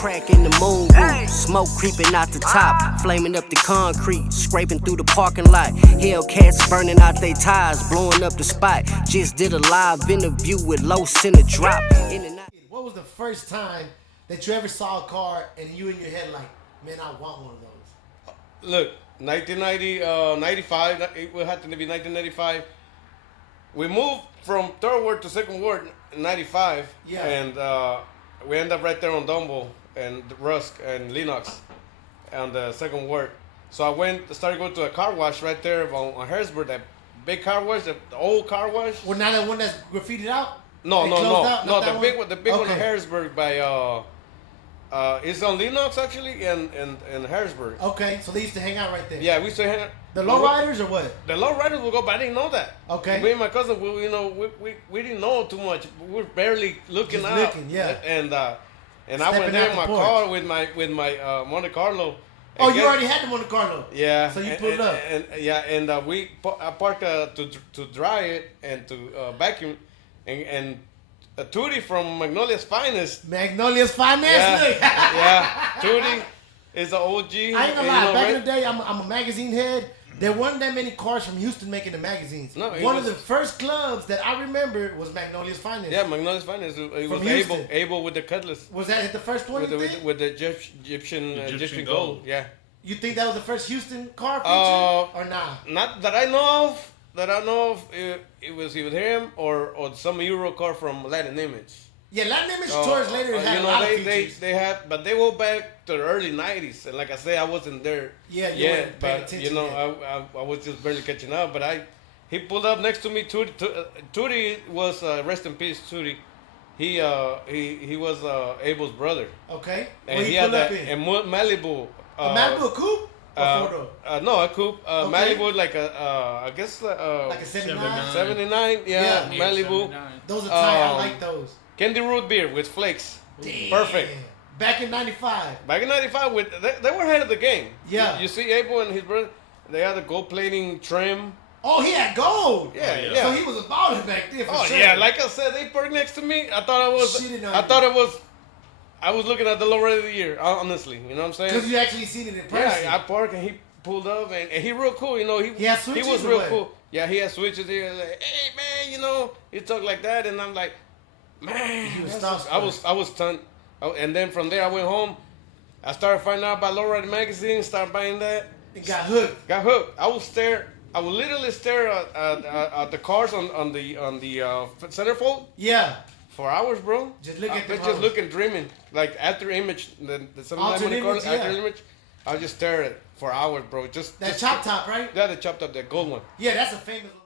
crack in the moon roof, smoke creeping out the top, flaming up the concrete, scraping through the parking lot. Hellcats burning out they tires, blowing up the spot. Just did a live interview with Los in the drop. What was the first time that you ever saw a car and you in your head like, man, I want one of those? Look, 95, it would have to be 1995. We moved from third ward to second ward in 95. Yeah. And we end up right there on Dumbo and Rusk and Lennox on the second ward. So I started going to a car wash right there on Harrisburg, that big car wash, the old car wash. Well, not that one that's graffitied out? No, the big one on Okay. Harrisburg by it's on Lennox actually and Harrisburg. Okay, so they used to hang out right there. Yeah, we used to hang out. The Lowriders or what? The Lowriders will go, but I didn't know that. Okay. Me and my cousin, we didn't know too much. We were barely looking Just out. looking, yeah. And I Stepping went there out in the my porch. car with my Monte Carlo. Oh, And you guess- already had the Monte Carlo. Yeah. So you pulled up. And I parked to dry it and to vacuum, and Tootie from Magnolia's Finest. Magnolia's Finest. Yeah, yeah. Tootie is the OG. I ain't gonna lie. Back right? in the day, I'm a magazine head. There wasn't that many cars from Houston making the magazines. No, it One of was- the first clubs that I remember was Magnolia's Finest. Yeah, Magnolia's Finest. It From was Houston. Able with the Cutlass. Was that the first one? You think? With the Egyptian gold. Yeah. You think that was the first Houston car feature or nah? Not that I know of. It was either him or some Euro car from Latin Image. Yeah, Latin Image tours later had a lot of features. they had, but they go back to the early '90s. And like I say, I wasn't there. Yeah, you yet, weren't paying but attention yet. I was just barely catching up. But he pulled up next to me. Tootie was rest in peace. Tootie. He was Abel's brother. Okay. And What he he had pulled up that in? and Malibu. A Malibu coupe or four-door? No, a coupe. Okay. Malibu, like I guess Like a 79? 79. Yeah, Yeah. Malibu. 79. Those are tight. I Um, like those. Candy root beer with flakes. Damn. Perfect. Back in 95. Back in '95, they were ahead of the game. Yeah. You see Abel and his brother, they had the gold plating trim. Oh, he had gold. Yeah, yeah. yeah. So he was a baller back then for Oh sure. yeah, like I said, they parked next to me. I thought Shit, no, I thought it was. I was looking at the Lowrider of the year, honestly. You know what I'm saying? Because you actually seen it in person. Yeah, I parked and he pulled up and he real cool. You know, He had switches was or real what? cool. Yeah, he had switches. He was like, hey man, you know, he talked like that, and I'm like, man, He was that's- starstruck. I was stunned. And then from there I went home. I started finding out about Lowrider magazine. Started buying that. It got hooked. Got hooked. I would literally stare at the cars on the centerfold Yeah. for hours, bro. Just look at I them was just hoes. looking, dreaming. Like after image, the 79 Alternate Monte Carlo, image, yeah. after image, I would just stare at it for hours, bro. That chop top, right? Yeah, the chopped up, that gold one. Yeah, that's a famous one.